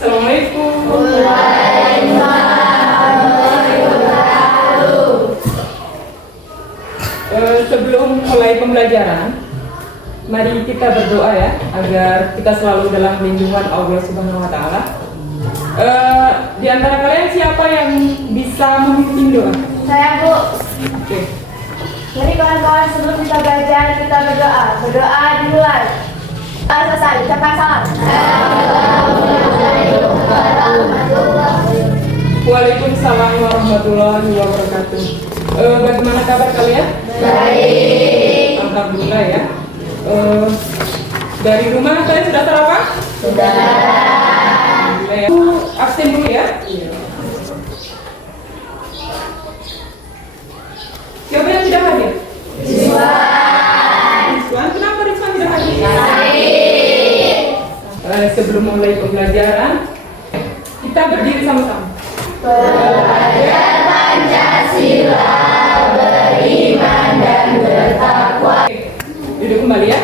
Assalamualaikum. Sebelum mulai pembelajaran, mari kita berdoa ya, agar kita selalu dalam lindungan Allah Subhanahu wa Ta'ala. Di antara kalian siapa yang bisa memimpin doa? Saya, Bu. Oke. Jadi kawan-kawan, sebelum kita belajar, kita berdoa. Berdoa dimulai. Selesai, ucapkan salam. Waalaikumsalam warahmatullahi wabarakatuh. Bagaimana kabar kalian? Baik. Alhamdulillah ya. Dari rumah kalian sudah sarapan? Sudah. Alhamdulillah ya. Absen dulu ya. Siapa yang tidak hadir? Rizwan, kenapa Rizwan tidak hadir? Sebelum mulai pembelajaran, kita berdiri sama-sama. Belajar Pancasila, beriman dan bertakwa. Duduk kembali ya.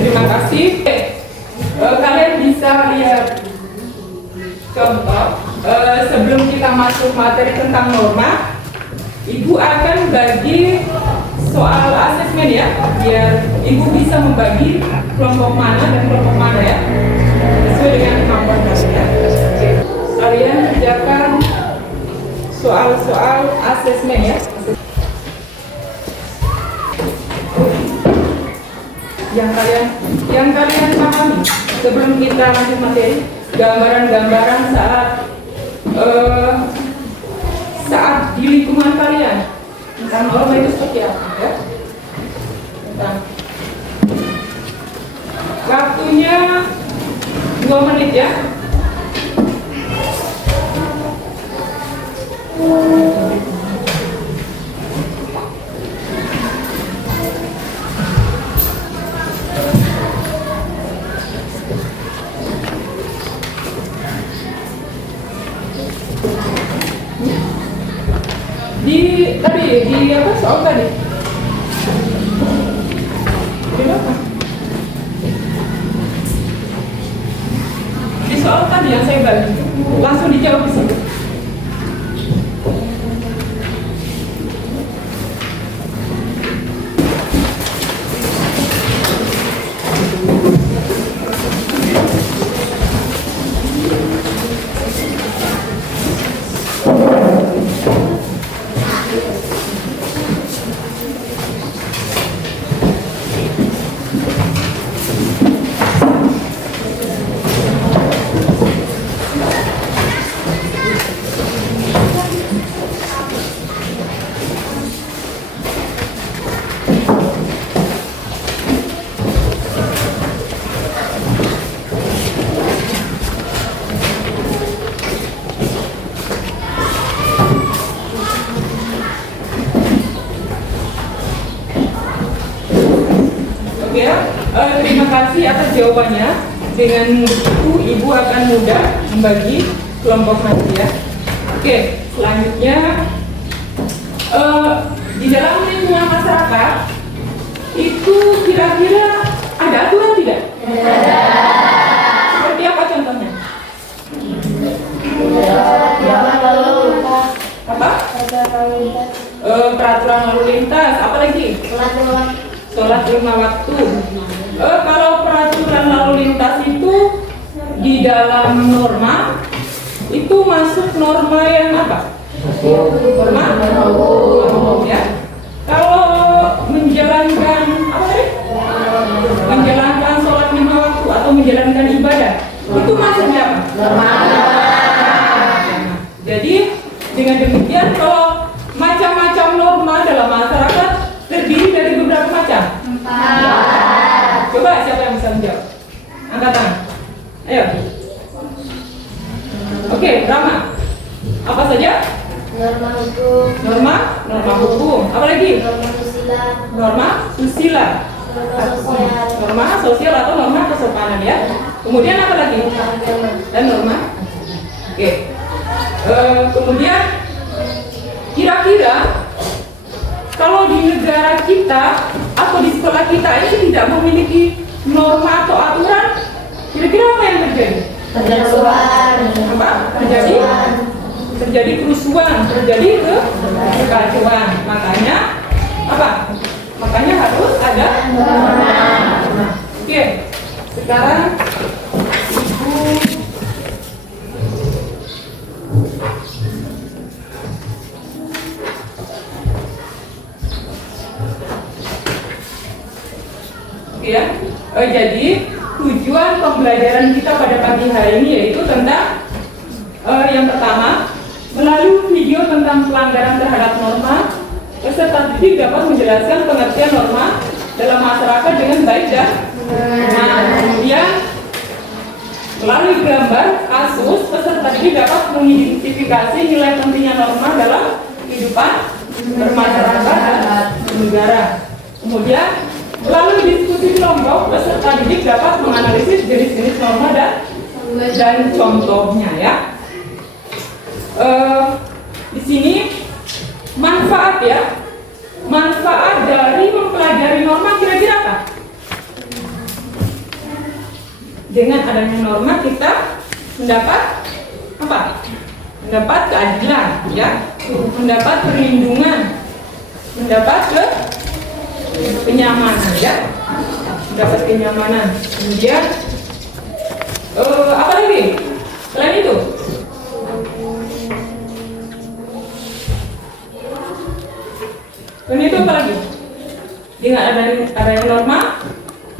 Terima kasih. Kalian bisa lihat contoh. Sebelum kita masuk materi tentang norma, Ibu akan bagi soal asesmen ya, biar Ibu bisa membagi kelompok mana dan kelompok mana ya, sesuai dengan kemampuan kalian. Kalian kerjakan soal-soal asesmen ya. Yang kalian pahami sebelum kita lanjut materi, gambaran-gambaran saat di lingkungan kalian tentang norma itu seperti apa ya? Waktunya 2 menit ya. Di apa soal tadi? Di apa? Di soal tadi yang saya bagi, langsung dijawab di situ. Terima kasih atas jawabannya. Dengan itu Ibu akan mudah membagi kelompok nanti ya. Oke, selanjutnya di dalam lingkungan masyarakat itu kira-kira ada aturan tidak? Ada. Seperti apa contohnya? Apa? Peraturan lalu lintas. Apa lagi? Sholat 5 waktu. Kalau peraturan lalu lintas itu di dalam norma itu masuk norma yang apa? Norma ya. Kalau menjalankan apa tadi? Menjalankan sholat 5 waktu atau menjalankan ibadah itu masuknya apa? Norma. Jadi dengan demikian kalau macam-macam norma dalam masyarakat terdiri dari beberapa macam. 4. Coba siapa yang bisa menjawab? Angkat tangan. Ayo. Oke, Rama. Apa saja? Norma hukum. Norma hukum. Apa lagi? Norma susila. Norma susila. Norma sosial. Norma sosial atau norma kesopanan ya. Kemudian apa lagi? Norma agama. Dan norma. Oke. Kemudian kira-kira kalau di negara kita atau di sekolah kita ini tidak memiliki norma atau aturan, Kira-kira apa yang terjadi? Apa? Terjadi kerusuhan, terjadi kekacauan. Makanya apa? Makanya harus ada norma. Oke. Sekarang Ibu ya. Jadi tujuan pembelajaran kita pada pagi hari ini yaitu tentang yang pertama, melalui video tentang pelanggaran terhadap norma, peserta didik dapat menjelaskan pengertian norma dalam masyarakat dengan baik dan kemudian melalui gambar kasus, peserta didik dapat mengidentifikasi nilai pentingnya norma dalam kehidupan bermasyarakat dan negara. Kemudian melalui diskusi kelompok, peserta didik dapat menganalisis jenis-jenis norma dan contohnya ya. Di sini manfaat dari mempelajari norma kira-kira apa? Dengan adanya norma kita mendapat apa? Mendapat keadilan ya, mendapat perlindungan, mendapat kenyamanan ya, mendapat kenyamanan. Kemudian apa lagi selain itu? Dan itu apa lagi? Dengan adanya norma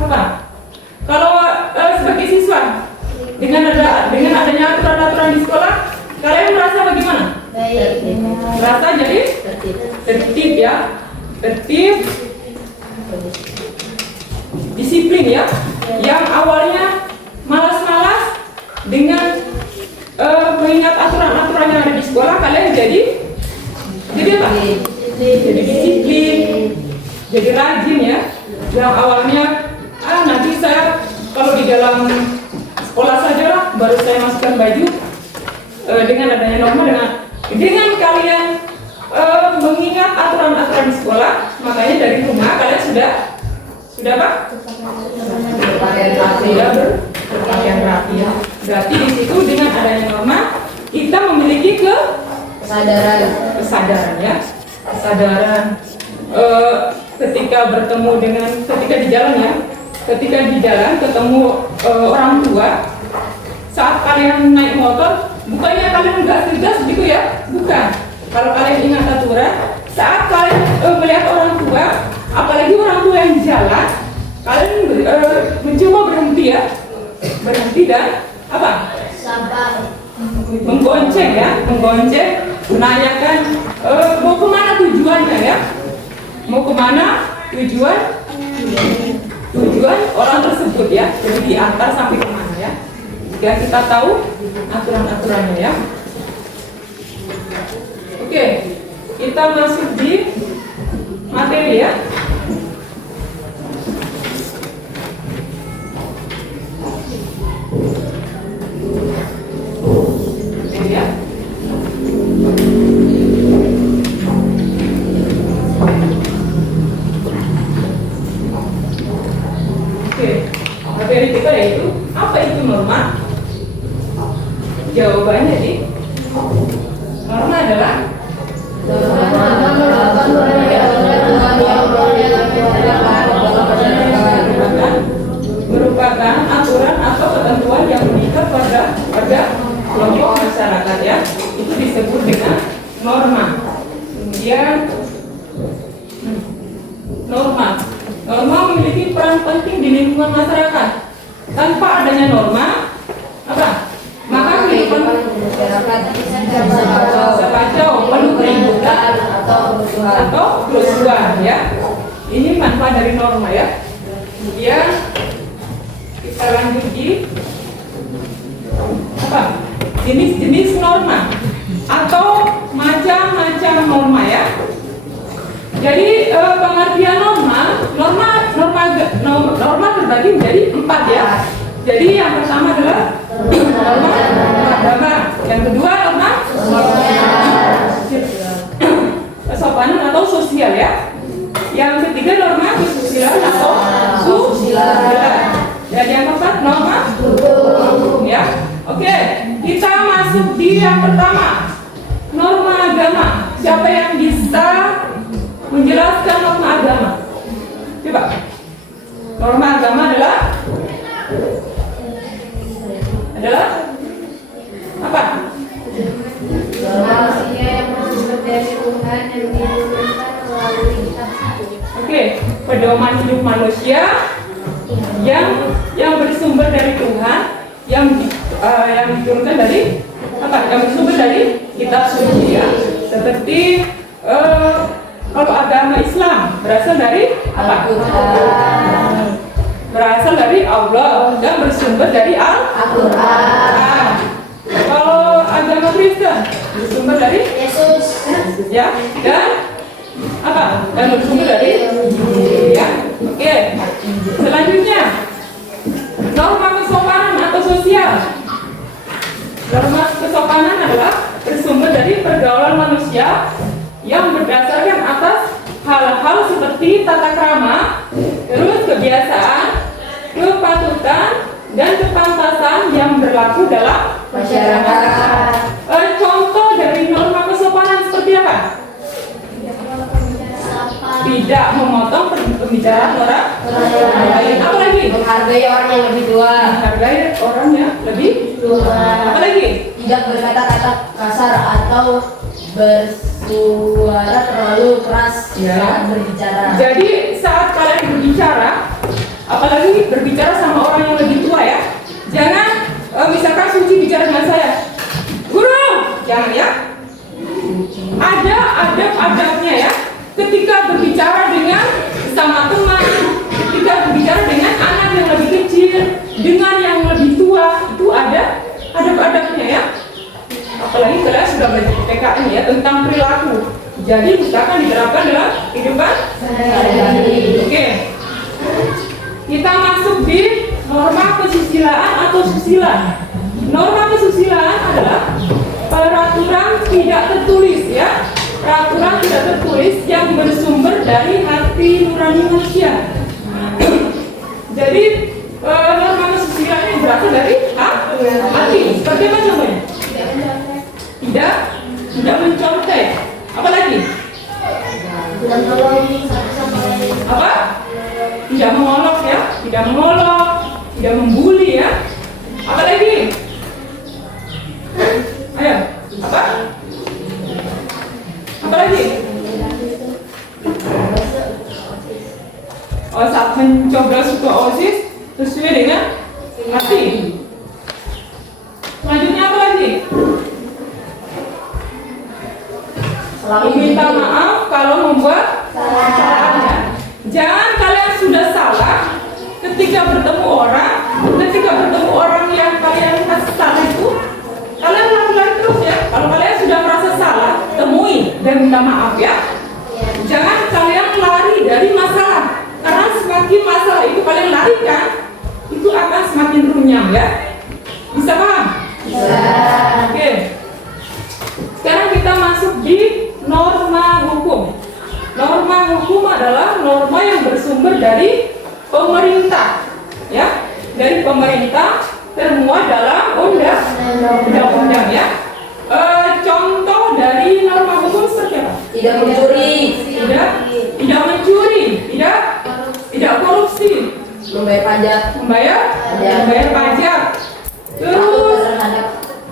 apa? Kalau sebagai siswa dengan adanya aturan-aturan di sekolah, kalian merasa bagaimana? Baik. Merasa jadi tertib ya, tertib, disiplin ya. Yang awalnya malas-malas dengan mengingat aturan-aturan yang ada di sekolah, kalian jadi apa? Jadi disiplin, jadi rajin ya. Yang awalnya nanti saya kalau di dalam sekolah saja lah baru saya masukkan baju. Dengan adanya norma, dengan kalian mengingat aturan-aturan di sekolah, makanya dari rumah kalian sudah apa? Berpakaian rapi ya. Berarti di situ dengan adanya norma kita memiliki kesadaran ya. Kesadaran ketika di jalan ketemu orang tua, saat kalian naik motor, bukannya kalian nggak tegas gitu ya, bukan. Kalau kalian ingat aturan, saat kalian melihat orang tua, apalagi orang tua yang jalan, kalian mencoba berhenti dan apa? Menggonceng ya, menanyakan mau kemana tujuannya ya, mau kemana tujuan orang tersebut ya, jadi diantar sampai kemana ya, jika kita tahu aturan-aturannya ya. Oke, kita masuk di materi ya. Materi kita yaitu apa itu norma? Jawabannya di norma adalah merupakan aturan atau ketentuan yang mengikat pada kelompok masyarakat ya. Itu disebut dengan norma. Kemudian norma memiliki peran penting di lingkungan masyarakat. Tanpa adanya norma, apa? Maka kehidupan masyarakat bisa kacau, penuh keributan atau kerusuhan ya. Ini manfaat dari norma ya. Kemudian kita lanjut di apa? Jenis-jenis norma atau macam-macam norma ya. Jadi pengertian norma terbagi menjadi 4 ya. Jadi yang pertama adalah norma agama, yang kedua norma kesopanan atau sosial ya. Yang ketiga norma kesusilaan atau susila. Dan yang keempat norma kita masuk di yang pertama, norma agama. Siapa yang bisa menjelaskan norma agama? Coba. Norma agama adalah apa? Normasinya yang bersumber dari Tuhan dan diturunkan melalui kitab suci. Oke, pedoman hidup manusia yang bersumber dari Tuhan, yang diturunkan dari apa? Yang bersumber dari kitab suci ya. Seperti kalau agama Islam berasal dari apa? Berasal dari Allah dan bersumber dari Al-Quran. Kalau agama Kristen bersumber dari Yesus. ya, dan apa? Dan bersumber dari ya. Oke. Selanjutnya, norma kesopanan atau sosial. Norma kesopanan adalah bersumber dari pergaulan manusia yang berdasarkan atas hal-hal seperti tata krama, terus kebiasaan, kepatutan, dan kepantasan yang berlaku dalam Masyarakat. Contoh dari norma kesopanan seperti apa? Tidak memotong pembicaraan orang lain. Apa lagi? Menghargai orang yang lebih tua. Menghargai orang yang lebih tua. Apa lagi? Tidak berkata-kata kasar atau bersuara terlalu keras saat berbicara. Jadi saat kalian berbicara, apalagi berbicara sama orang yang lebih tua ya, jangan misalkan Suci bicara dengan saya, guru, jangan ya. Ada adab-adabnya ya. Ketika berbicara dengan sama teman, ketika berbicara dengan anak yang lebih kecil, dengan yang lebih tua, itu ada adab-adabnya ya. Apalagi kalian sudah belajar PKN ya tentang perilaku. Jadi misalkan diterapkan dalam kehidupan sehari-hari. Oke. Kita masuk di norma kesusilaan atau susila. Norma kesusilaan adalah peraturan tidak tertulis ya. Peraturan tidak tertulis yang bersumber dari hati nurani manusia. Jadi norma kesusilaan yang berasal dari hati. Seperti apa contohnya? Tidak mencontek. Apa lagi? Tidak menolongi satu sama lain. Apa? Tidak mengolok ya, tidak mengolok, tidak membuli ya. Apa lagi? Ayo, apa? Apa lagi? Saat mencoblos untuk OSIS sesuai dengan hati. Selanjutnya apa lagi? Meminta maaf kalau membuat kesalahan. Jangan kalian sudah salah ketika bertemu orang yang kalian lihat salah itu, kalian lakukan terus ya. Kalau kalian sudah merasa salah, temui dan minta maaf ya. Jangan kalian lari dari masalah, karena semakin masalah itu kalian larikan, itu akan semakin runyam ya. Bisa paham? Bisa. Oke. Sekarang kita masuk di norma hukum. Norma hukum adalah norma yang bersumber dari pemerintah, ya, dari pemerintah termuat dalam undang-undang ya. Contoh dari norma hukum seperti apa? Tidak mencuri, tidak mencuri, tidak korupsi, membayar pajak, patuh terus terhadap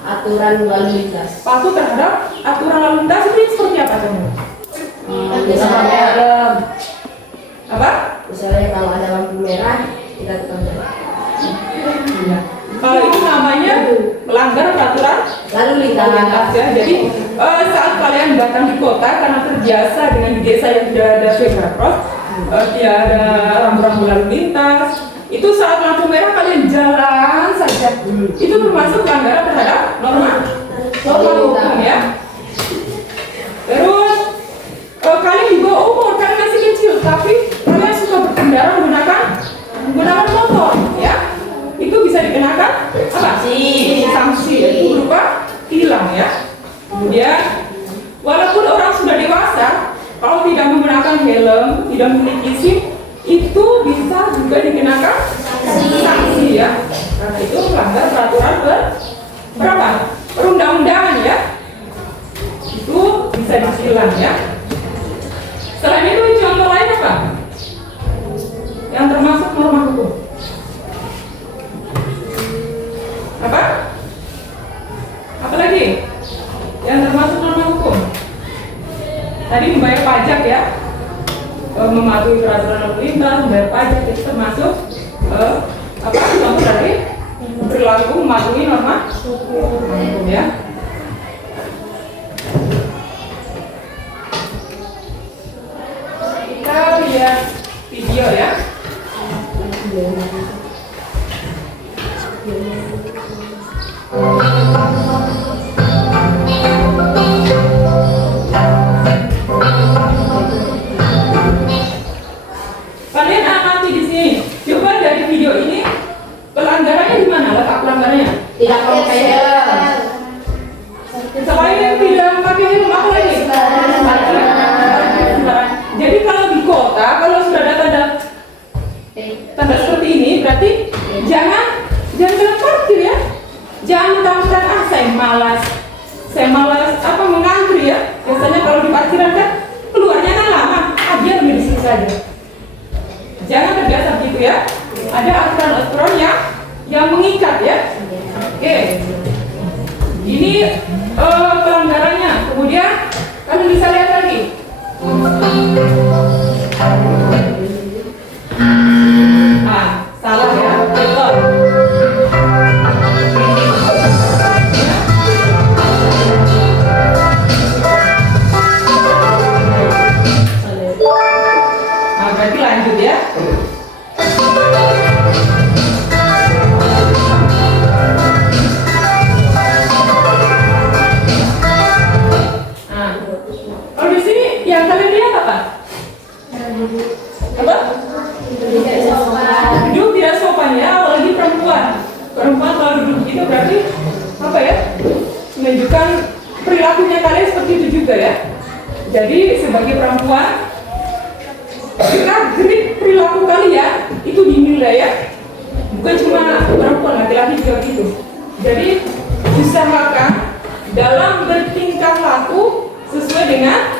aturan lalu lintas. patuh terhadap aturan lalu lintas. Ini seperti apa contohnya? Misalnya Apa? misalnya kalau ada lampu merah kita tetap jalan. Iya. Kalau itu namanya melanggar peraturan Lalu lalu lintas lintas. ya. Jadi saat kalian datang di kota karena terbiasa dengan di desa yang tidak ada zebra cross, tidak ada rambu-rambu lalu lintas, itu saat lampu merah kalian jalan saja. Itu termasuk pelanggaran terhadap norma hukum ya. Terus kalian di bawah umur, kalian masih kecil, tapi kalian suka berkendara menggunakan motor, ya, itu bisa dikenakan apa? Sanksi, itu berupa tilang, ya. Kemudian, walaupun orang sudah dewasa, kalau tidak menggunakan helm, tidak memiliki SIM, itu bisa juga dikenakan sanksi, ya. Karena itu melanggar peraturan berapa? aturan ya. Selain itu contoh lain apa? Yang termasuk norma hukum. Apa? Apalagi? Yang termasuk norma hukum. Tadi membayar pajak ya, mematuhi peraturan lalu lintas, membayar pajak itu termasuk apa? Contoh dari perilaku mematuhi norma hukum ya. Kita lihat video ya. Kalian amati di sini. Coba dari video ini pelanggarannya di mana? Letak pelanggarannya? Tidak memakai helm. Selain yang tidak memakai helm, apa lagi? Jadi kalau di kota, kalau sudah ada tanda seperti ini, berarti jangan bilang parkir ya. Jangan mentang-mentang saya malas apa mengantri ya. Biasanya kalau di parkiran kan keluarnya kan lama, biar di sini saja. Jangan terbiasa begitu ya. Ada aturan-aturan yang mengikat ya. Oke. Ini pelanggarannya. Kemudian kalian bisa lihat lagi. Salah ya. Betul. Berarti lanjut ya. Kalau di sini yang kalian lihat apa? Apa? Duduk tidak sopan ya, apalagi perempuan. Perempuan kalau duduk itu berarti apa ya? Menunjukkan perilakunya kalian seperti itu juga ya. Jadi sebagai perempuan, gerak-gerik perilaku kalian itu dinilai ya. Bukan cuma perempuan, laki-laki juga gitu. Jadi usahakan dalam bertingkah laku sesuai dengan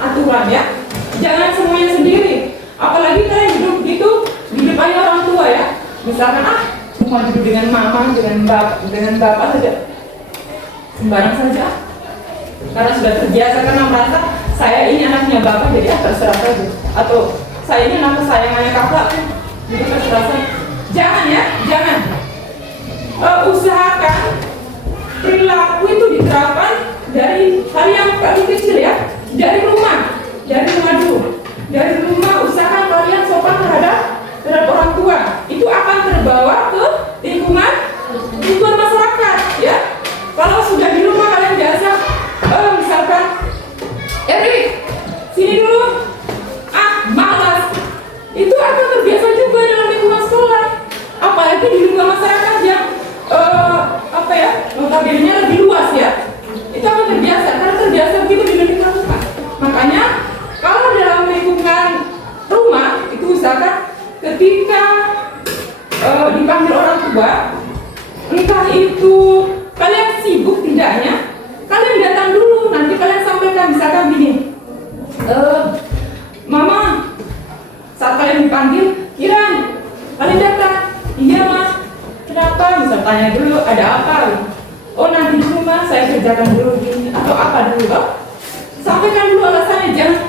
aturan ya. Jangan semuanya sendiri. Apalagi kalian duduk gitu di depannya orang tua ya. Misalkan mau duduk dengan mama, dengan bapak saja. Sembarang saja. Karena sudah terbiasa, karena merasa saya ini anaknya bapak, jadi terserah saja. Atau saya ini anak kesayangannya kakak, jadi terserah saja. Jangan ya, jangan. Usahakan perilaku itu diterapkan dari hal yang paling kecil ya. Dari rumah dulu. Dari rumah usahakan kalian sopan terhadap orang tua. Itu akan terbawa ke lingkungan masyarakat ya. Kalau sudah di rumah kalian biasa misalkan Erik sini dulu, malas, itu akan terbiasa juga dalam lingkungan sekolah. Apalagi di lingkungan masyarakat yang apa ya, notabene lebih luas ya. Itu akan terbiasa, karena terbiasa begitu di lingkungan rumah. Makanya kalau dalam lingkungan rumah itu usahakan ketika dipanggil orang tua, entah itu kalian sibuk tidaknya, kalian datang dulu, nanti kalian sampaikan misalkan gini, Mama, saat kalian dipanggil, Kiran, kalian datang, iya mas, kenapa? Misal tanya dulu, ada apa? Oh nanti di rumah saya kerjakan dulu gini, atau apa dulu? Sampaikan dulu alasannya, jangan,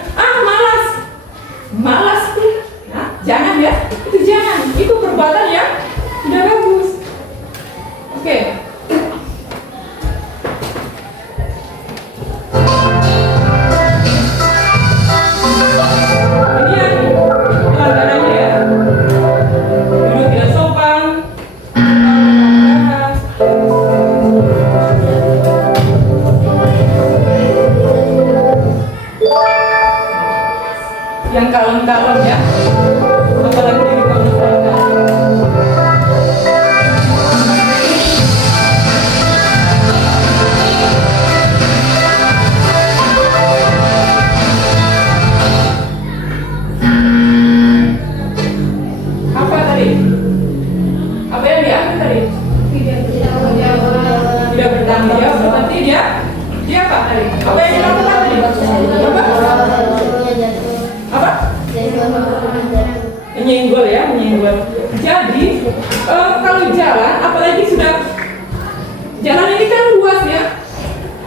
malas tuh, nah, jangan ya, itu perbuatan yang tidak bagus. Oke. Ini yang pelanggarannya ya. Duduk tidak sopan, yang kalem-kalem ya. Apalagi di lingkungan masyarakat. Apa tadi? Apa yang diambil tadi? Tidak bertanggung jawab. Berarti dia apa tadi? Apa yang dilakukan tadi? menyenggol. Jadi kalau jalan, apalagi sudah jalan ini kan luas ya,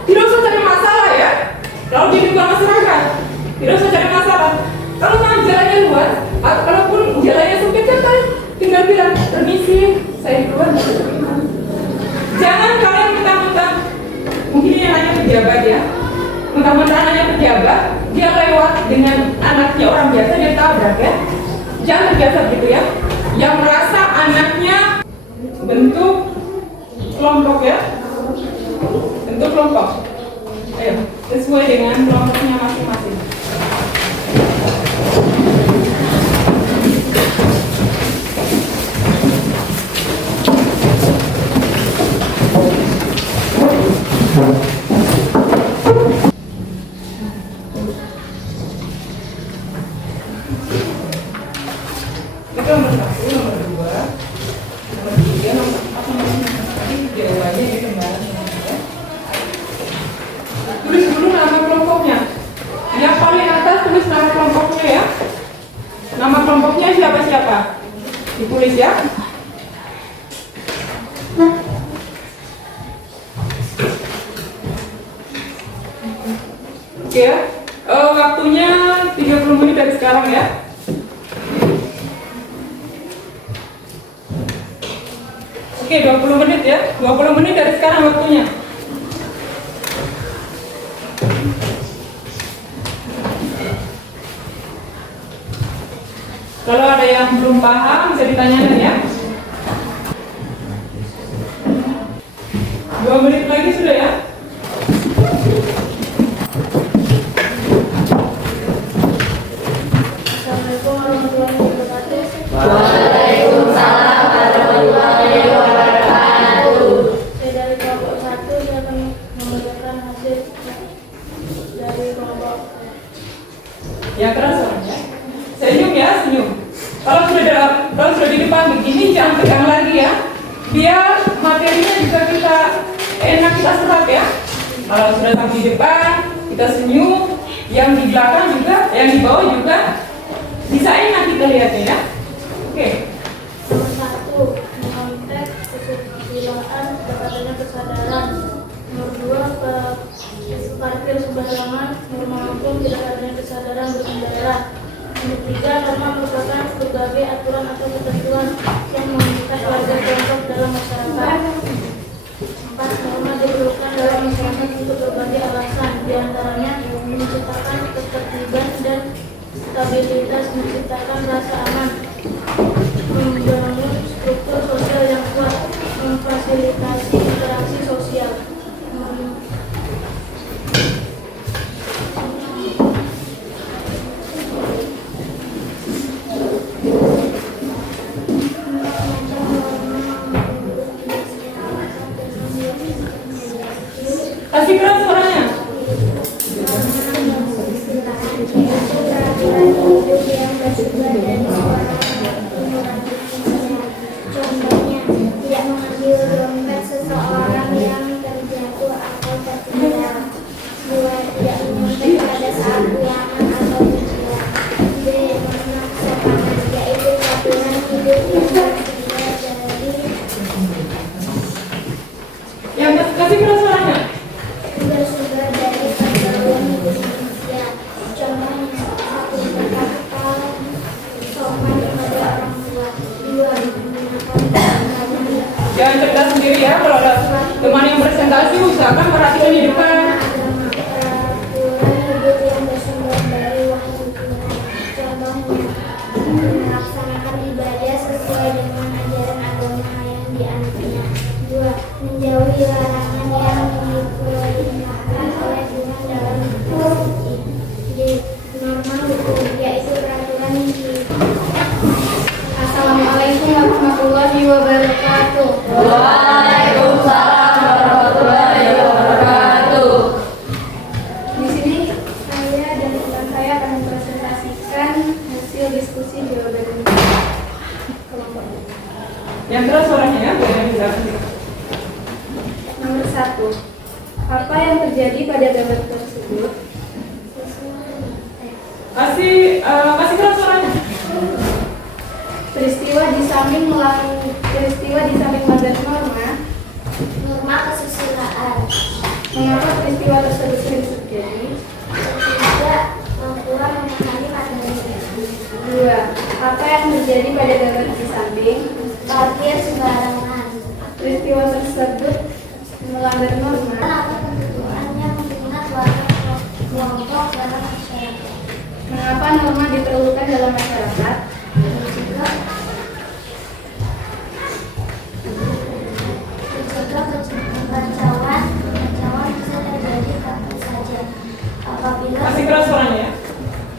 tidak usah cari masalah ya. Kalau di lingkungan masyarakat, tidak usah cari masalah. Kalau memang jalannya luas, atau kalaupun jalannya sempit kan tinggal bilang permisi, saya keluar. Jangan kalian mentang-mentang, mungkin yang nanya pejabat ya, mentang-mentang nanya pejabat, dia lewat dengan anaknya orang biasa, dia tabrak ya. Jangan terbiasa gitu ya. Yang merasa anaknya bentuk kelompok ya, bentuk kelompok. Ayo, sesuai dengan kelompoknya masing-masing. Itu nomor 1, nomor 2, nomor 3, nomor 4, nomor 5. Tadi jawabannya di lembaran ya. Tulis dulu nama kelompoknya. Yang paling atas tulis nama kelompoknya ya. Nama kelompoknya siapa-siapa? Ditulis ya. Oke ya. Waktunya 30 menit dari sekarang ya. Oke, 20 menit ya. 20 menit dari sekarang waktunya. Kalau ada yang belum paham bisa ditanyakan ya. 2 menit lagi sudah ya. Assalamualaikum warahmatullahi wabarakatuh. Waalaikumsalam warahmatullahi wabarakatuh. Saya dari kelompok 1, saya akan membacakan hasil dari kelompok. Yang keras suaranya. Senyum ya, senyum. Kalau sudah di depan begini jangan tegang lagi ya. Biar materinya juga kita enak kita serap ya. Kalau sudah sampai di depan kita senyum, yang di belakang juga, yang di bawah juga bisa enak kita lihatnya ya. Oke. Nomor 1, konteks kesusilaan dapatnya kesadaran. Nomor 2, parkir sembarangan. Nomor 4, tidak adanya kesadaran berkendara. Nomor 3, norma merupakan berbagai aturan atau ketentuan yang mengikat warga kelompok dalam masyarakat. 4, norma diperlukan dalam masyarakat untuk berbagai alasan, diantaranya menciptakan ketertiban dan stabilitas, menciptakan rasa aman, membangun struktur sosial yang kuat, memfasilitasi interaksi sosial. Kasih keras suaranya. Contohnya, tidak mengambil dompet seseorang yang terjatuh atau tertinggal. 2, tidak mengontek pada saat ulangan atau ujian. 3, memaksakan, yaitu peraturan hidup yang tersedia dari Yang kasih keras suaranya. bersumber dari pergaulan hidup manusia. Contohnya, 1, bertakwa sopan kepada orang tua. 2, menggunakan bahasa Jangan cerdas sendiri ya. Kalau ada teman yang presentasi usahakan perhatikan di depan. agama, peraturan hidup yang bersumber dari wahyu Tuhan. Contohnya, melaksanakan ibadah sesuai dengan ajaran agama yang dianutnya. 2, menjauhi larangan yang diperingatkan oleh Tuhan dalam kitab suci. Norma hukum, yaitu peraturan hidup. Assalamualaikum warahmatullahi wabarakatuh. Waalaikumsalam warahmatullahi wabarakatuh. Di sini saya dan teman saya akan mempresentasikan hasil diskusi jawaban kelompok. Yang keras suaranya ya. Boleh dijelaskan. Nomor 1, apa yang terjadi pada gambar tersebut? Kasih keras suaranya. Peristiwa peristiwa di samping melanggar norma. Norma kesusilaan. Mengapa peristiwa tersebut sering terjadi? Tidak mampuan memahami materi. 2. Apa yang terjadi pada gambar di samping? Parkir sembarangan. Peristiwa tersebut melanggar norma. Apa ketentuannya mengingat warga kelompok dalam masyarakat. Mengapa norma diperlukan dalam masyarakat? Mencegah kekacauan bisa terjadi kapan saja Masih keras suaranya.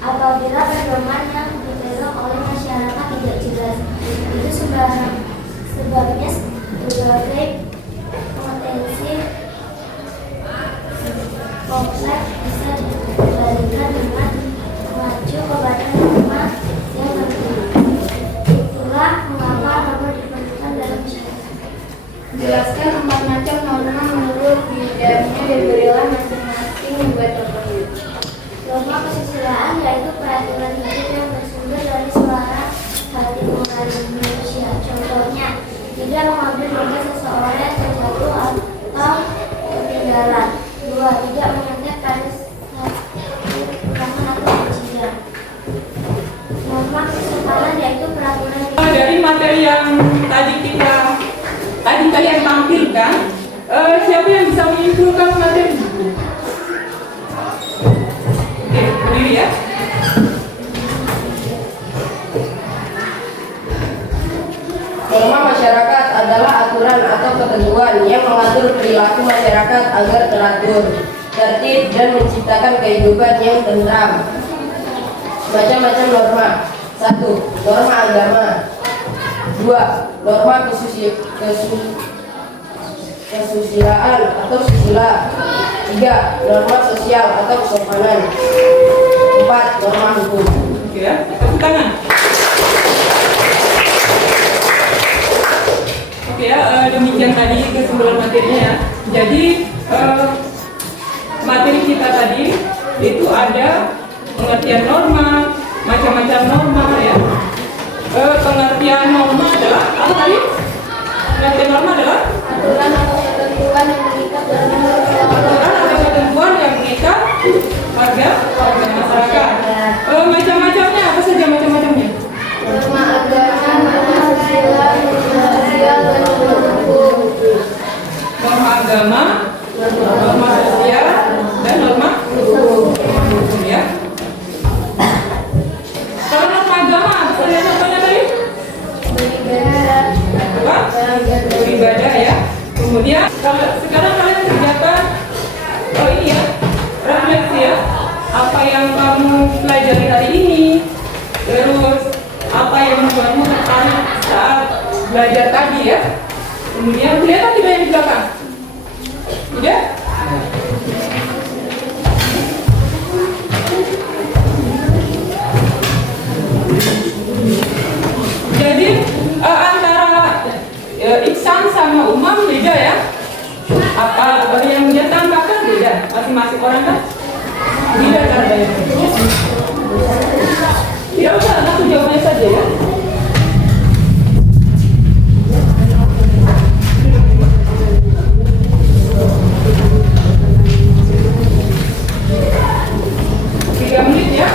apabila pedoman yang dipegang oleh masyarakat tidak jelas. Itu sebabnya berbagai potensi kompleks bisa dikendalikan dengan mengacu kepada norma yang tertentu. Itulah mengapa norma diperlukan dalam masyarakat. Jelaskan 4 macam norma menurut bidangnya dan berilah masing-masing buat contohnya. Norma kesusilaan yaitu peraturan hidup yang bersumber dari suara hati nurani manusia. Contohnya, tidak mengambil dompet seseorang yang terjatuh atau ketinggalan. 2. Tidak menyentuh pada satu ulangan atau ujian. Norma kesusilaan yaitu peraturan hidup. Dari materi yang tadi kalian tampilkan, siapa yang bisa menyimpulkan materi? Oke, berdiri ya. Norma masyarakat adalah aturan atau ketentuan yang mengatur perilaku masyarakat agar teratur, tertib, dan menciptakan kehidupan yang tentram. Macam-macam norma. 1. Norma agama. 2. Norma kesusilaan atau susila. 3. Norma sosial atau kesopanan. 4. Norma hukum. Oke ya, tepuk tangan. Oke ya, demikian tadi kesimpulan materinya ya. Jadi materi kita tadi itu ada pengertian norma, macam-macam norma ya. Pengertian norma adalah apa tadi? Pengertian norma adalah Aturan atau ketentuan yang mengikat dalam aturan atau ketentuan yang mengikat warga masyarakat. Macam-macamnya apa saja macam-macamnya? norma agama, norma sosial, dan norma hukum. Norma agama, norma sosial, dan norma hukum ya. Kalau norma agama apa saja contohnya tadi? Beribadah, Apa? Beribadah ya. Kemudian kalau sekarang kalian kerjakan ini ya, refleksi ya. Apa yang kamu pelajari hari ini, terus apa yang membuatmu tertarik saat belajar tadi ya. Kemudian kelihatan tidak yang di belakang? Tidak? Jadi antara Iksan sama Umam beda ya. Apa yang dia tambahkan beda. Masing-masing orang kan beda caranya. Tidak usah, langsung jawabnya saja ya. Ya,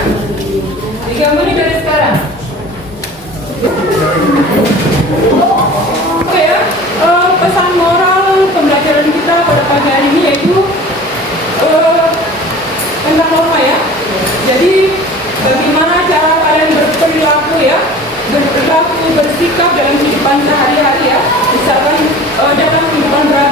3 menit dari sekarang. Oke ya, pesan moral pembelajaran kita pada pagi hari ini yaitu tentang norma ya. Jadi bagaimana cara kalian berperilaku ya, bersikap dalam kehidupan sehari-hari ya, misalkan dalam kehidupan beragama